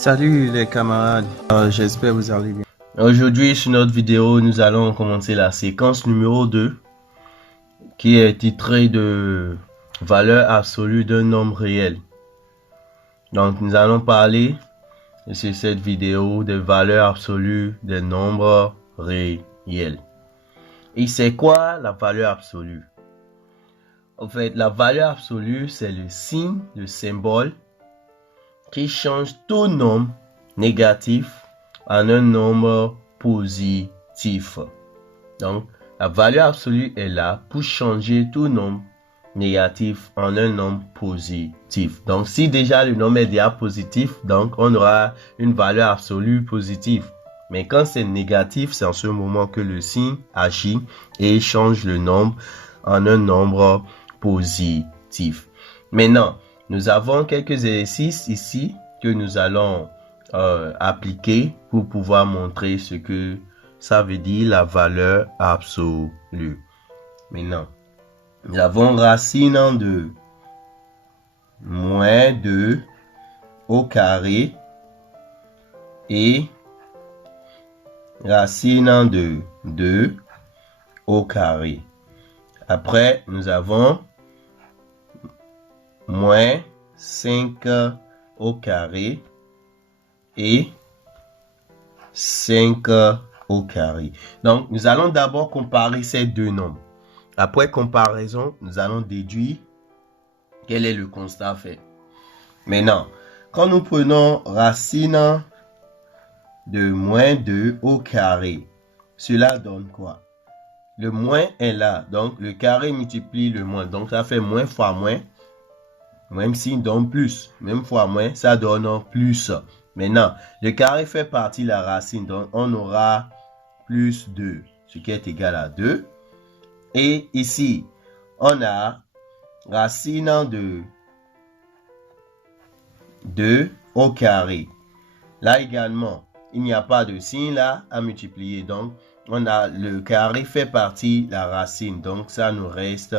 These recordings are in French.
Salut les camarades, j'espère que vous allez bien. Aujourd'hui sur notre vidéo, nous allons commencer la séquence numéro 2 qui est titrée de valeur absolue d'un nombre réel. Donc nous allons parler sur cette vidéo de valeur absolue des nombres réels. Et c'est quoi la valeur absolue? En fait, la valeur absolue, c'est le signe, le symbole qui change tout nombre négatif en un nombre positif. Donc, la valeur absolue est là pour changer tout nombre négatif en un nombre positif. Donc, si déjà le nombre est déjà positif, donc on aura une valeur absolue positive. Mais quand c'est négatif, c'est en ce moment que le signe agit et change le nombre en un nombre positif. Maintenant, nous avons quelques exercices ici que nous allons appliquer pour pouvoir montrer ce que ça veut dire la valeur absolue. Maintenant, nous avons racine de moins 2 au carré et racine de 2 au carré. Après, nous avons moins 5 au carré et 5 au carré. Donc, nous allons d'abord comparer ces deux nombres. Après comparaison, nous allons déduire quel est le constat fait. Maintenant, quand nous prenons racine de moins 2 au carré, cela donne quoi? Le moins est là, donc le carré multiplie le moins, donc ça fait moins fois moins. Même signe donne plus, même fois moins, ça donne plus. Maintenant, le carré fait partie de la racine, donc on aura plus 2, ce qui est égal à 2. Et ici, on a racine de 2 au carré. Là également, il n'y a pas de signe là à multiplier, donc on a le carré fait partie de la racine, donc ça nous reste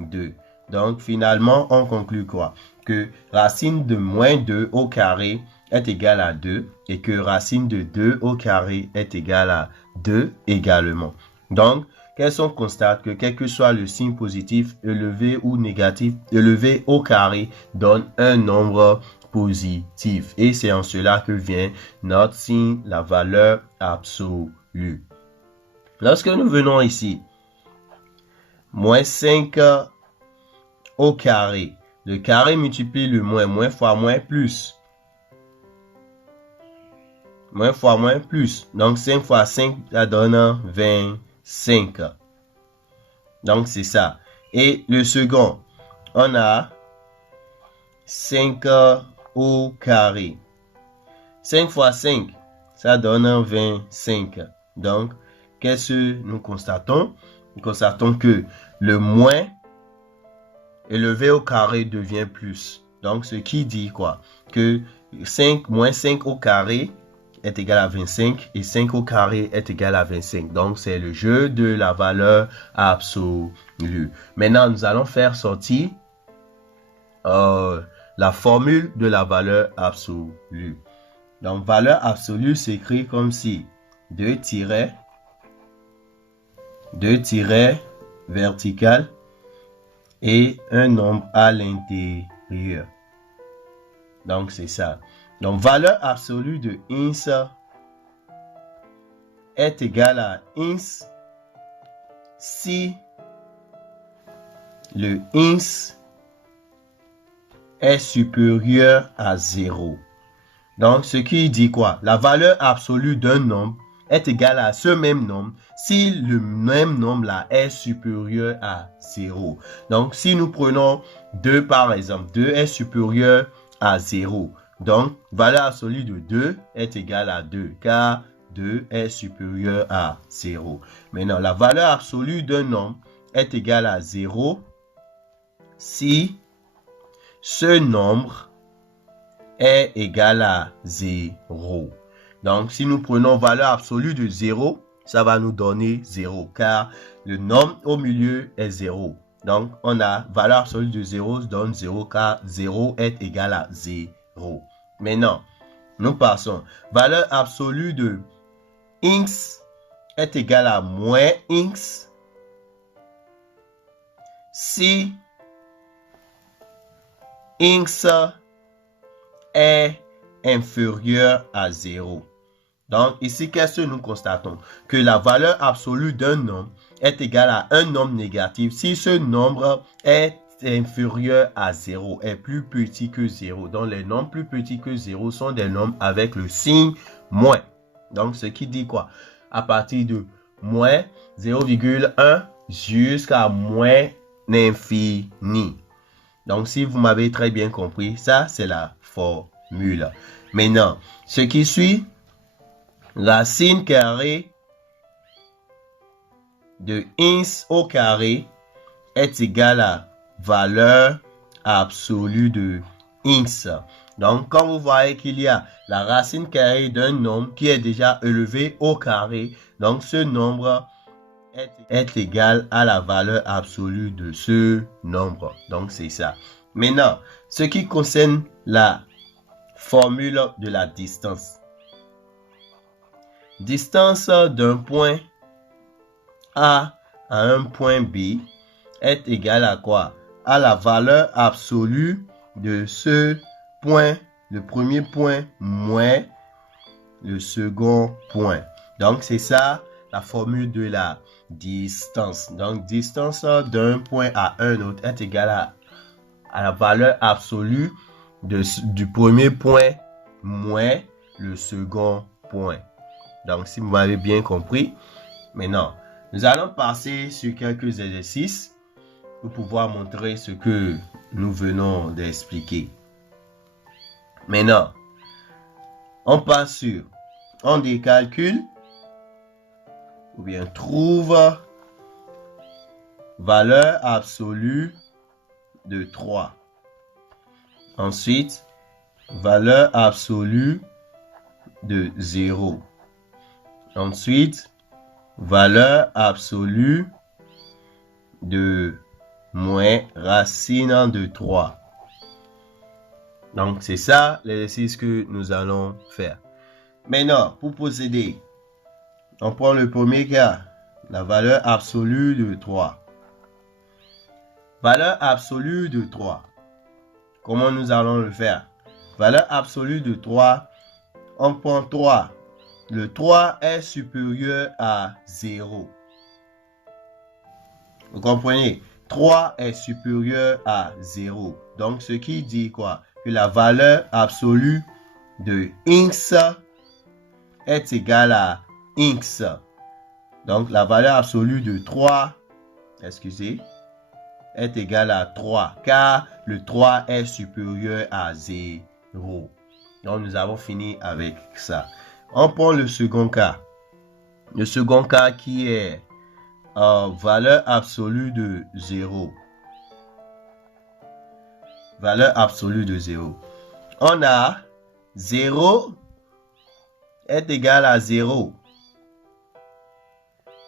2. Donc finalement, on conclut quoi? Que racine de moins 2 au carré est égal à 2 et que racine de 2 au carré est égal à 2 également. Donc, qu'est-ce qu'on constate? Que quel que soit le signe positif, élevé ou négatif, élevé au carré donne un nombre positif. Et c'est en cela que vient notre signe, la valeur absolue. Lorsque nous venons ici, moins 5 au carré. Le carré multiplie le moins fois moins, plus. Moins fois moins, plus. Donc, 5 fois 5, ça donne 25. Donc, c'est ça. Et le second, on a 5 au carré. 5 fois 5, ça donne 25. Donc, qu'est-ce que nous constatons? Nous constatons que le moins élevé au carré devient plus. Donc, ce qui dit quoi? Que 5 moins 5 au carré est égal à 25 et 5 au carré est égal à 25. Donc, c'est le jeu de la valeur absolue. Maintenant, nous allons faire sortir la formule de la valeur absolue. Donc, valeur absolue s'écrit comme si 2 tirets vertical et un nombre à l'intérieur. Donc, c'est ça. Donc, valeur absolue de ins est égale à ins si le ins est supérieur à 0. Donc, ce qui dit quoi? La valeur absolue d'un nombre est égale à ce même nombre si le même nombre là est supérieur à 0. Donc, si nous prenons 2 par exemple, 2 est supérieur à 0. Donc, valeur absolue de 2 est égale à 2 car 2 est supérieur à 0. Maintenant, la valeur absolue d'un nombre est égale à 0 si ce nombre est égal à 0. Donc, si nous prenons valeur absolue de 0, ça va nous donner 0 car le nombre au milieu est 0. Donc, on a valeur absolue de 0 donne 0 car 0 est égal à 0. Maintenant, Nous passons. Valeur absolue de x est égale à moins x si x est inférieur à 0. Donc, ici, qu'est-ce que nous constatons? Que la valeur absolue d'un nombre est égale à un nombre négatif si ce nombre est inférieur à 0, est plus petit que 0. Donc, les nombres plus petits que 0 sont des nombres avec le signe moins. Donc, ce qui dit quoi? À partir de moins 0,1 jusqu'à moins l'infini. Donc, si vous m'avez très bien compris, ça, c'est la formule. Maintenant, ce qui suit, racine carrée de x au carré est égal à valeur absolue de x. Donc, quand vous voyez qu'il y a la racine carrée d'un nombre qui est déjà élevé au carré, donc ce nombre est égal à la valeur absolue de ce nombre. Donc, c'est ça. Maintenant, ce qui concerne la formule de la distance. Distance d'un point A à un point B est égale à quoi? À la valeur absolue de ce point, le premier point moins le second point. Donc, c'est ça la formule de la distance. Donc, distance d'un point à un autre est égale à la valeur absolue du premier point moins le second point. Donc, si vous m'avez bien compris, maintenant, nous allons passer sur quelques exercices pour pouvoir montrer ce que nous venons d'expliquer. Maintenant, on passe sur, on décalcule ou bien trouve valeur absolue de 3. Ensuite, valeur absolue de 0. Ensuite, valeur absolue de moins racine de 3. Donc, c'est ça l'exercice que nous allons faire. Maintenant, pour procéder, on prend le premier cas, la valeur absolue de 3. Valeur absolue de 3. Comment nous allons le faire? Valeur absolue de 3, on prend 3. Le 3 est supérieur à 0. Vous comprenez? 3 est supérieur à 0. Donc, ce qui dit quoi? Que la valeur absolue de x est égale à x. Donc, la valeur absolue de 3, est égale à 3, car le 3 est supérieur à 0. Donc, nous avons fini avec ça. On prend le second cas. Le second cas qui est valeur absolue de 0. Valeur absolue de 0. On a 0 est égal à 0.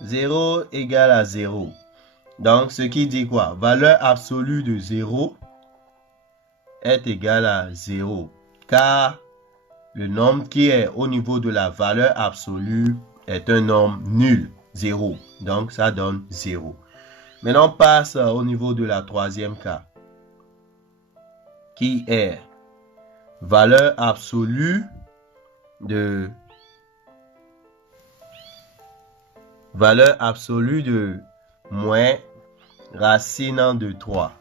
0 égale à 0. Donc, ce qui dit quoi? Valeur absolue de 0 est égal à 0. Car le nombre qui est au niveau de la valeur absolue est un nombre nul. 0. Donc, ça donne 0. Maintenant, on passe au niveau de la troisième cas. Qui est valeur absolue de moins racine de 3.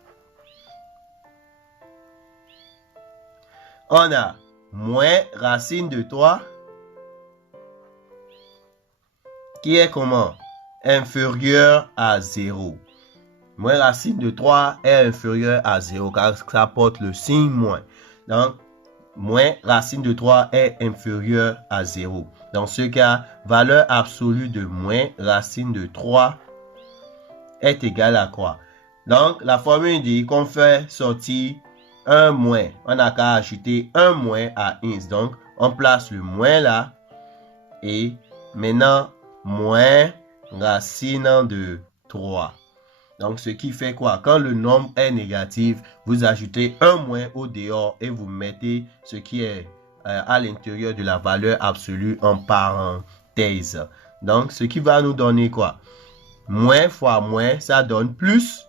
On a moins racine de 3 qui est comment? Inférieur à 0. Moins racine de 3 est inférieur à 0 car ça porte le signe moins. Donc, moins racine de 3 est inférieur à 0. Dans ce cas, valeur absolue de moins racine de 3 est égale à quoi? Donc, la formule dit qu'on fait sortir un moins. On n'a qu'à ajouter un moins à x. Donc, on place le moins là. Et maintenant, moins racine de 3. Donc, ce qui fait quoi? Quand le nombre est négatif, vous ajoutez un moins au dehors et vous mettez ce qui est à l'intérieur de la valeur absolue en parenthèse. Donc, ce qui va nous donner quoi? Moins fois moins, ça donne plus.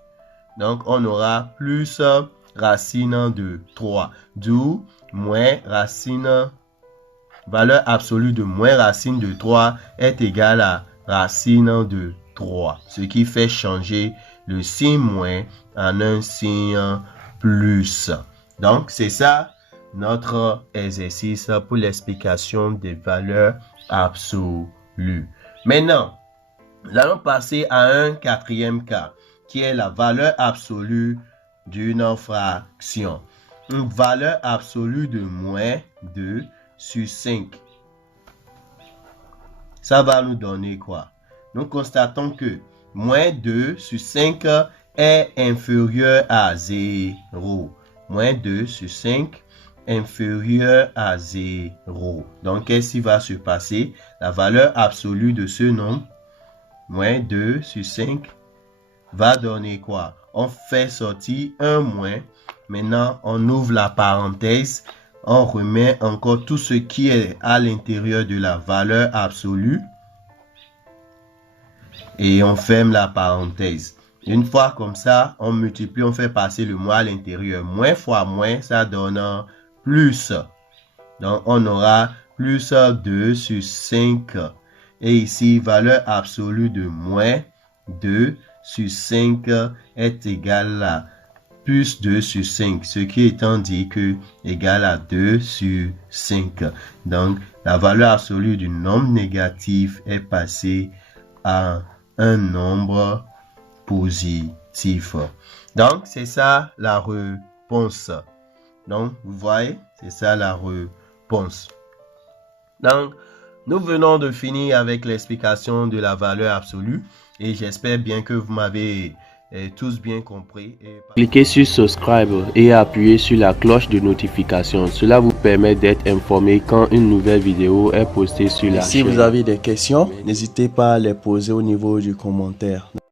Donc, on aura plus racine de 3. D'où moins racine, valeur absolue de moins racine de 3 est égale à racine de 3. Ce qui fait changer le signe moins en un signe plus. Donc, c'est ça notre exercice pour l'explication des valeurs absolues. Maintenant, nous allons passer à un quatrième cas, qui est la valeur absolue d'une fraction. Une valeur absolue de moins 2 sur 5. Ça va nous donner quoi? Nous constatons que moins 2 sur 5 est inférieur à 0. Moins 2 sur 5 inférieur à 0. Donc, qu'est-ce qui va se passer? La valeur absolue de ce nombre, moins 2 sur 5, va donner quoi? On fait sortir un moins. Maintenant, on ouvre la parenthèse. On remet encore tout ce qui est à l'intérieur de la valeur absolue. Et on ferme la parenthèse. Une fois comme ça, on multiplie, on fait passer le moins à l'intérieur. Moins fois moins, ça donne plus. Donc, on aura plus 2 sur 5. Et ici, valeur absolue de moins 2 sur 5 est égal à plus 2 sur 5. Ce qui étant dit que égal à 2 sur 5. Donc, la valeur absolue du nombre négatif est passée à un nombre positif. Donc, c'est ça la réponse. Donc, vous voyez, c'est ça la réponse. Donc, nous venons de finir avec l'explication de la valeur absolue et j'espère bien que vous m'avez tous bien compris. Cliquez sur subscribe et appuyez sur la cloche de notification. Cela vous permet d'être informé quand une nouvelle vidéo est postée sur la chaîne. Si vous avez des questions, n'hésitez pas à les poser au niveau du commentaire.